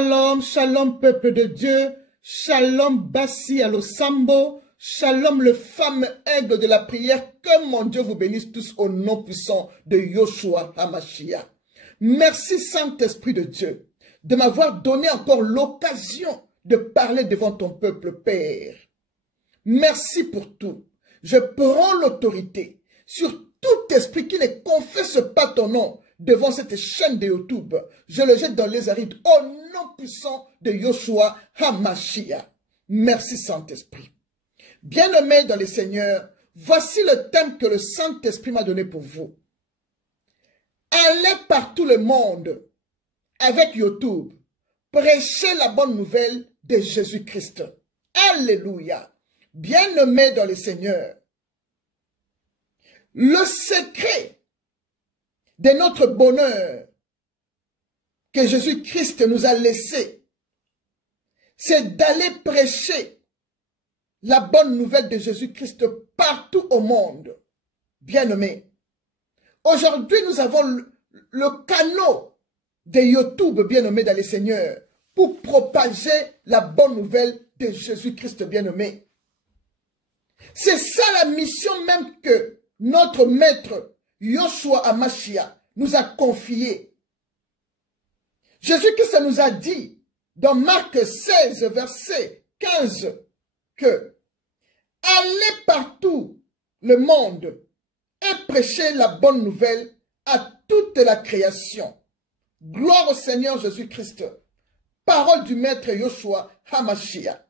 Shalom, shalom peuple de Dieu, shalom Bassi Alosambo, shalom le fameux aigle de la prière, que mon Dieu vous bénisse tous au nom puissant de Yoshua HaMashiach. Merci Saint-Esprit de Dieu de m'avoir donné encore l'occasion de parler devant ton peuple, Père. Merci pour tout. Je prends l'autorité sur tout esprit qui ne confesse pas ton nom devant cette chaîne de YouTube. Je le jette dans les arides au nom puissant de Yoshua HaMashiach. Merci Saint-Esprit. Bien-aimés dans le Seigneur, voici le thème que le Saint-Esprit m'a donné pour vous. Allez par tout le monde avec YouTube, prêchez la bonne nouvelle de Jésus-Christ. Alléluia. Bien-aimés dans le Seigneur, le secret de notre bonheur que Jésus-Christ nous a laissé, c'est d'aller prêcher la bonne nouvelle de Jésus-Christ partout au monde. Bien-aimés, aujourd'hui nous avons le canal de YouTube, bien-aimés dans le Seigneur, pour propager la bonne nouvelle de Jésus-Christ, bien-aimés. C'est ça la mission même que notre maître Yoshua HaMashiach nous a confiée. Jésus-Christ nous a dit dans Marc 16, verset 15, que allez partout le monde et prêchez la bonne nouvelle à toute la création. Gloire au Seigneur Jésus-Christ. Parole du maître Yoshua HaMashiach.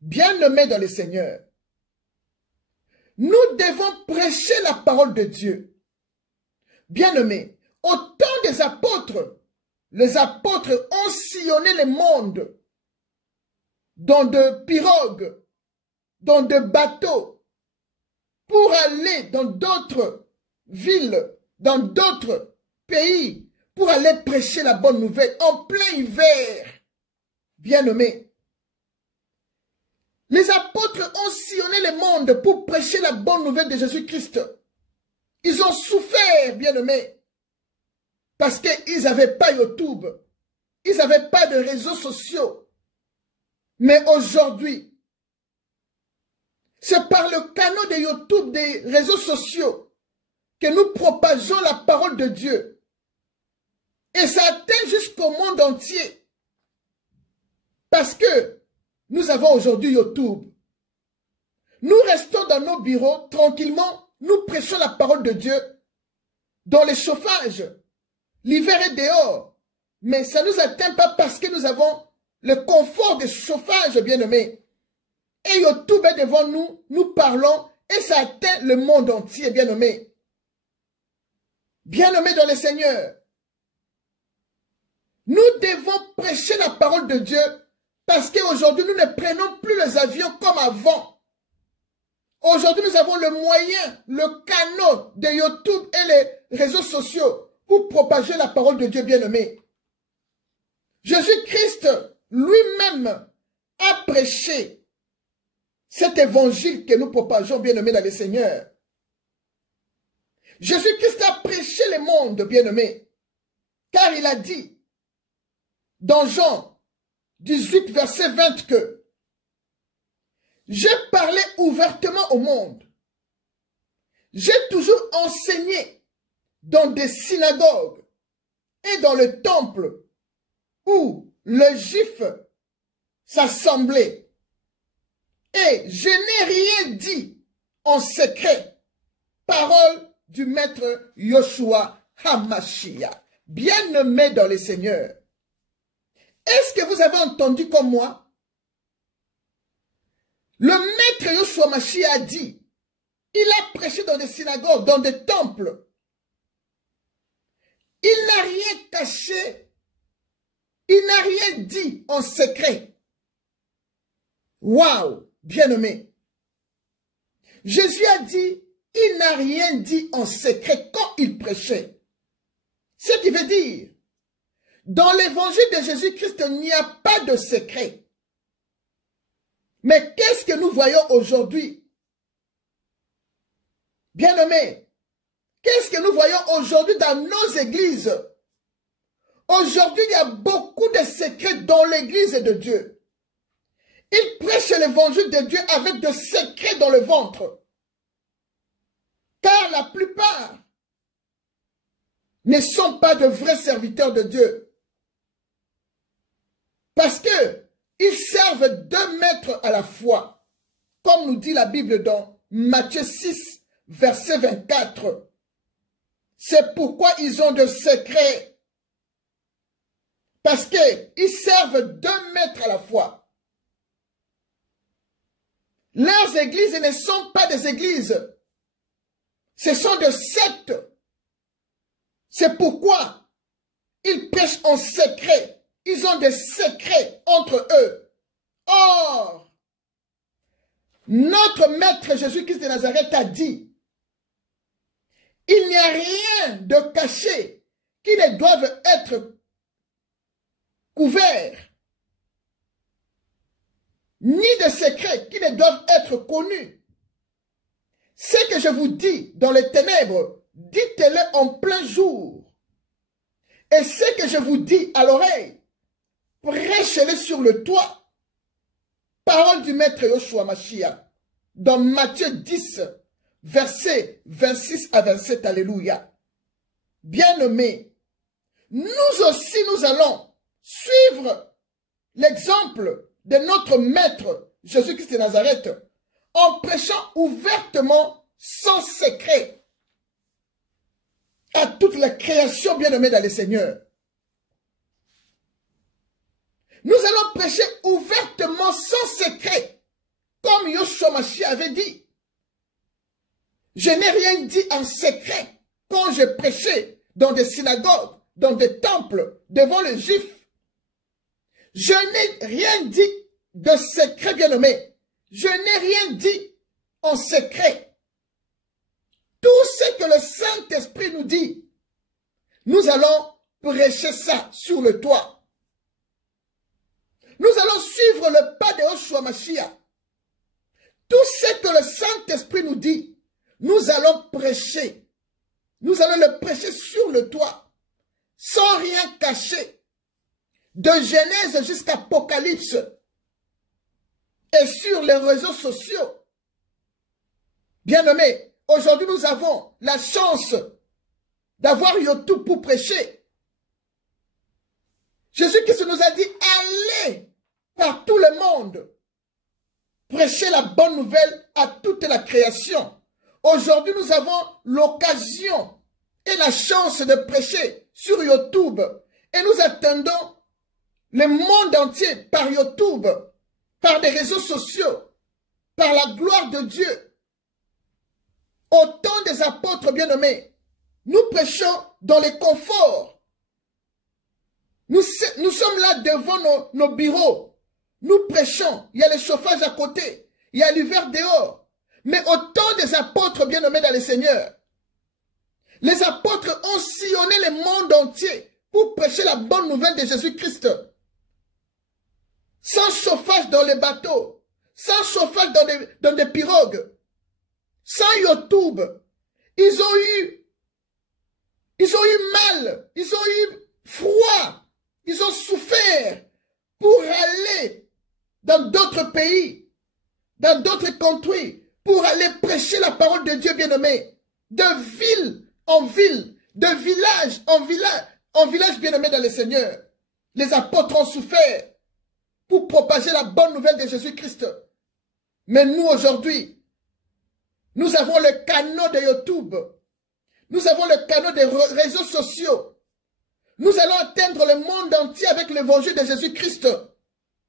Bien-aimés dans le Seigneur, nous devons prêcher la parole de Dieu. Bien-aimés, au temps des apôtres, les apôtres ont sillonné le monde dans de pirogues, dans de bateaux, pour aller dans d'autres villes, dans d'autres pays, pour aller prêcher la bonne nouvelle en plein hiver. Bien-aimés, les apôtres ont sillonné le monde pour prêcher la bonne nouvelle de Jésus-Christ. Ils ont souffert, bien-aimés, parce qu'ils n'avaient pas YouTube, ils n'avaient pas de réseaux sociaux. Mais aujourd'hui, c'est par le canal de YouTube, des réseaux sociaux, que nous propageons la parole de Dieu. Et ça atteint jusqu'au monde entier. Parce que nous avons aujourd'hui YouTube. Nous restons dans nos bureaux tranquillement. Nous prêchons la parole de Dieu dans les chauffages. L'hiver est dehors. Mais ça ne nous atteint pas parce que nous avons le confort de chauffage, bien-aimés. Et YouTube est devant nous. Nous parlons et ça atteint le monde entier, bien-aimés. Bien-aimés dans le Seigneur. Nous devons prêcher la parole de Dieu parce qu'aujourd'hui, nous ne prenons plus les avions comme avant. Aujourd'hui, nous avons le moyen, le canal de YouTube et les réseaux sociaux pour propager la parole de Dieu, bien-aimé. Jésus-Christ lui-même a prêché cet évangile que nous propageons, bien-aimé, dans le Seigneur. Jésus-Christ a prêché le monde, bien-aimé, car il a dit dans Jean 18, verset 20 que j'ai parlé ouvertement au monde. J'ai toujours enseigné dans des synagogues et dans le temple où les Juifs s'assemblaient. Et je n'ai rien dit en secret. Parole du maître Yoshua HaMashiach. Bien-aimé dans le Seigneur. Est-ce que vous avez entendu comme moi? Le maître Yoshua HaMashiach a dit, il a prêché dans des synagogues, dans des temples. Il n'a rien caché, il n'a rien dit en secret. Waouh, bien-aimé. Jésus a dit, il n'a rien dit en secret quand il prêchait. Ce qui veut dire, dans l'évangile de Jésus-Christ, il n'y a pas de secret. Mais qu'est-ce que nous voyons aujourd'hui? Bien-aimés, qu'est-ce que nous voyons aujourd'hui dans nos églises? Aujourd'hui, il y a beaucoup de secrets dans l'église de Dieu. Ils prêchent l'évangile de Dieu avec de secrets dans le ventre. Car la plupart ne sont pas de vrais serviteurs de Dieu. Parce que ils servent deux maîtres à la fois. Comme nous dit la Bible dans Matthieu 6, verset 24. C'est pourquoi ils ont de secrets. Parce qu'ils servent deux maîtres à la fois. Leurs églises ne sont pas des églises. Ce sont des sectes. C'est pourquoi ils prêchent en secret. Ils ont des secrets entre eux. Or, notre maître Jésus-Christ de Nazareth a dit, il n'y a rien de caché qui ne doive être couvert, ni de secrets qui ne doivent être connus. Ce que je vous dis dans les ténèbres, dites-le en plein jour. Et ce que je vous dis à l'oreille, prêchez-le sur le toit. Parole du maître Yoshua Mashiach, dans Matthieu 10, versets 26 à 27, alléluia. Bien-aimés, nous aussi nous allons suivre l'exemple de notre maître Jésus-Christ de Nazareth en prêchant ouvertement sans secret à toute la création bien-aimée dans le Seigneur. Nous allons prêcher ouvertement sans secret, comme Yoshua Mashiach avait dit. Je n'ai rien dit en secret quand je prêchais dans des synagogues, dans des temples, devant les Juifs. Je n'ai rien dit de secret, bien-aimé. Je n'ai rien dit en secret. Tout ce que le Saint-Esprit nous dit, nous allons prêcher ça sur le toit. Nous allons suivre le pas de Yoshua Mashiach. Tout ce que le Saint-Esprit nous dit, nous allons prêcher. Nous allons le prêcher sur le toit, sans rien cacher. De Genèse jusqu'à Apocalypse. Et sur les réseaux sociaux. Bien-aimés, aujourd'hui nous avons la chance d'avoir YouTube pour prêcher. Jésus-Christ nous a dit, allez par tout le monde, prêcher la bonne nouvelle à toute la création. Aujourd'hui, nous avons l'occasion et la chance de prêcher sur YouTube. Et nous attendons le monde entier par YouTube, par des réseaux sociaux, par la gloire de Dieu. Au temps des apôtres bien-aimés, nous prêchons dans les conforts. Nous sommes là devant nos bureaux. Nous prêchons. Il y a le chauffage à côté. Il y a l'hiver dehors. Mais au temps des apôtres bien-aimés dans le Seigneur, les apôtres ont sillonné le monde entier pour prêcher la bonne nouvelle de Jésus-Christ. Sans chauffage dans les bateaux, sans chauffage dans des pirogues, sans YouTube. Ils ont eu mal, ils ont eu froid, ils ont souffert pour aller dans d'autres pays, dans d'autres contrées, pour aller prêcher la parole de Dieu bien-aimé, de ville en ville, de village en village bien-aimé dans le Seigneur. Les apôtres ont souffert pour propager la bonne nouvelle de Jésus-Christ. Mais nous aujourd'hui, nous avons le canal de YouTube, nous avons le canal des réseaux sociaux. Nous allons atteindre le monde entier avec l'évangile de Jésus-Christ.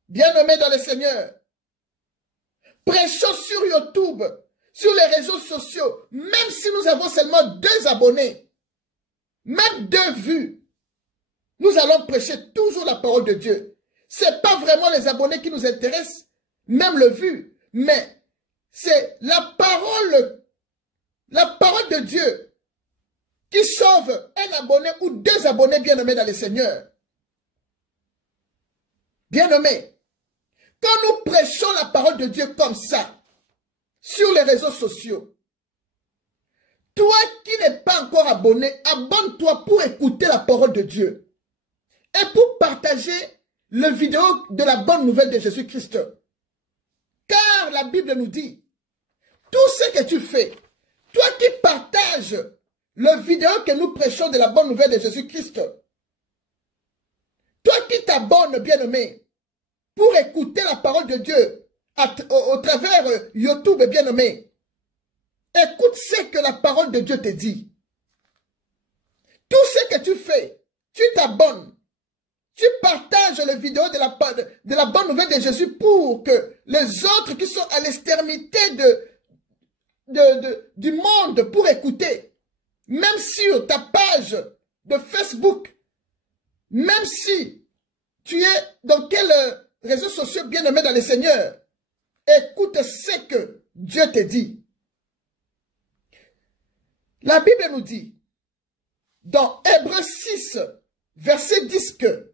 Bien-aimés dans le Seigneur. Prêchons sur YouTube, sur les réseaux sociaux, même si nous avons seulement 2 abonnés, même 2 vues. Nous allons prêcher toujours la parole de Dieu. Ce n'est pas vraiment les abonnés qui nous intéressent, même le vu, mais c'est la parole de Dieu qui sauve un abonné ou 2 abonnés bien-aimés dans le Seigneur. Bien-aimés, quand nous prêchons la parole de Dieu comme ça, sur les réseaux sociaux, toi qui n'es pas encore abonné, abonne-toi pour écouter la parole de Dieu. et pour partager la vidéo de la bonne nouvelle de Jésus-Christ. Car la Bible nous dit, tout ce que tu fais, toi qui partages la vidéo que nous prêchons de la bonne nouvelle de Jésus-Christ, toi qui t'abonnes, bien-aimé, pour écouter la parole de Dieu au travers YouTube, bien-aimé, écoute ce que la parole de Dieu te dit. Tout ce que tu fais, tu t'abonnes, tu partages les vidéos de la bonne nouvelle de Jésus pour que les autres qui sont à l'extrémité du monde pour écouter, même sur ta page de Facebook, même si tu es dans quel réseau social bien-aimé dans le Seigneur, écoute ce que Dieu te dit. La Bible nous dit, dans Hébreux 6, verset 10 que,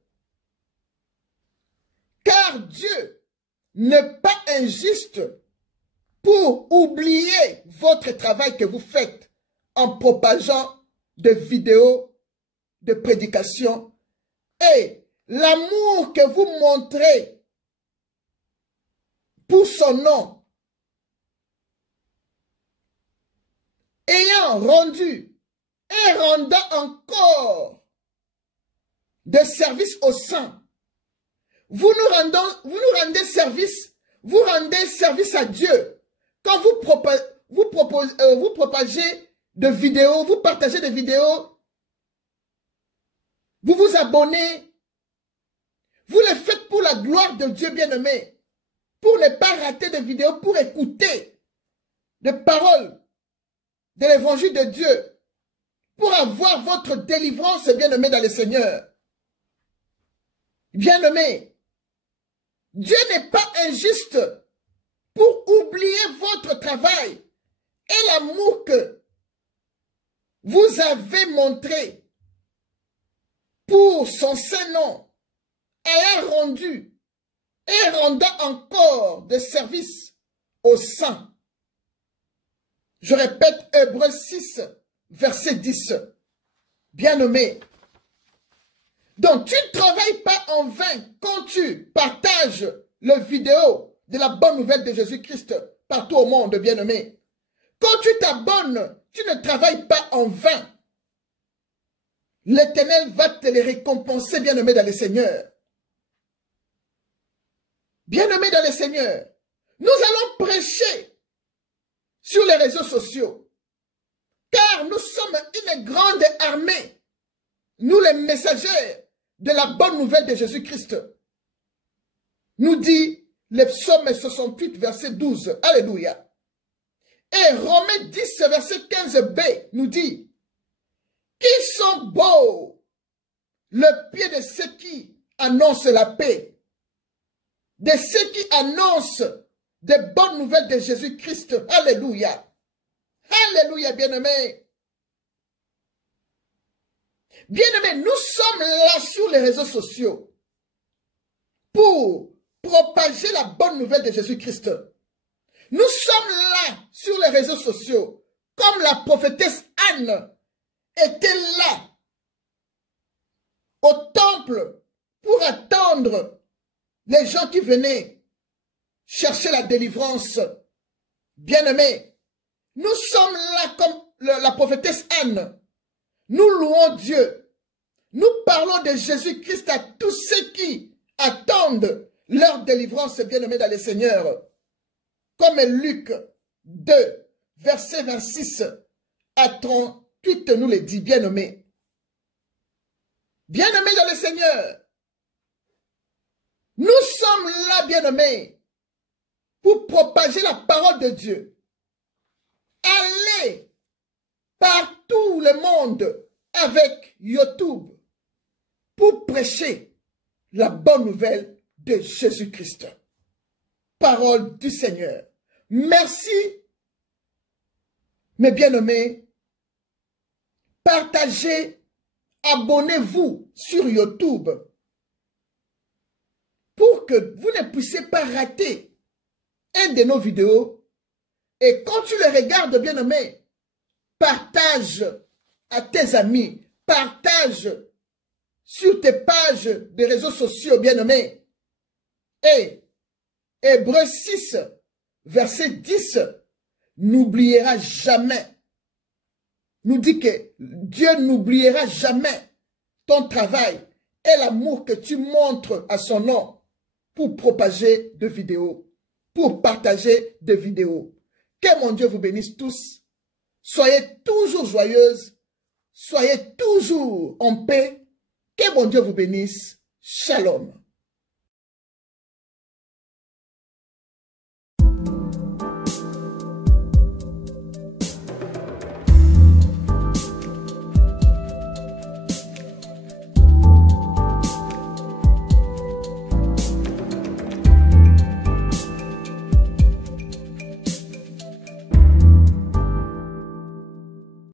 car Dieu n'est pas injuste pour oublier votre travail que vous faites en propageant des vidéos de prédication et l'amour que vous montrez pour son nom, ayant rendu et rendant encore des services aux saints. Vous rendez service à Dieu. Quand vous propagez des vidéos, vous partagez des vidéos, vous vous abonnez, vous le faites pour la gloire de Dieu bien-aimé, pour ne pas rater des vidéos, pour écouter des paroles de l'évangile de Dieu, pour avoir votre délivrance, bien-aimé, dans le Seigneur. Bien-aimé, Dieu n'est pas injuste pour oublier votre travail et l'amour que vous avez montré pour son saint nom, ayant rendu et rendant encore des services aux saints. Je répète, Hébreux 6, verset 10. Bien-aimé, donc tu ne travailles pas en vain quand tu partages les vidéos de la bonne nouvelle de Jésus-Christ partout au monde, bien-aimé. Quand tu t'abonnes, tu ne travailles pas en vain. L'Éternel va te les récompenser, bien-aimé dans le Seigneur. Bien-aimé dans le Seigneur, nous allons prêcher sur les réseaux sociaux, car nous sommes une grande armée, nous les messagers de la bonne nouvelle de Jésus-Christ. Nous dit le psaume 68, verset 12. Alléluia. Et Romains 10, verset 15b nous dit, qu'ils sont beaux, le pied de ceux qui annoncent la paix, de ceux qui annoncent des bonnes nouvelles de Jésus-Christ. Alléluia. Alléluia, bien-aimés. Bien-aimés, nous sommes là sur les réseaux sociaux pour propager la bonne nouvelle de Jésus-Christ. Nous sommes là sur les réseaux sociaux comme la prophétesse Anne était là au temple pour attendre les gens qui venaient chercher la délivrance. Bien-aimés, nous sommes là comme la prophétesse Anne. Nous louons Dieu. Nous parlons de Jésus-Christ à tous ceux qui attendent leur délivrance, bien-aimés dans le Seigneur. Comme Luc 2, verset 26 à 38 nous le dit, bien-aimés. Bien-aimés dans le Seigneur, nous sommes là, bien-aimés, pour propager la parole de Dieu. Allez partout le monde avec YouTube pour prêcher la bonne nouvelle de Jésus-Christ. Parole du Seigneur. Merci, mes bien-aimés. Partagez, abonnez-vous sur YouTube pour que vous ne puissiez pas rater une de nos vidéos. Et quand tu le regardes, bien-aimé, partage à tes amis, partage sur tes pages de réseaux sociaux, bien-aimés. Et Hébreux 6, verset 10, n'oubliera jamais, nous dit que Dieu n'oubliera jamais ton travail et l'amour que tu montres à son nom pour propager des vidéos, pour partager des vidéos. Que mon Dieu vous bénisse tous. Soyez toujours joyeuses, soyez toujours en paix. Que mon Dieu vous bénisse. Shalom.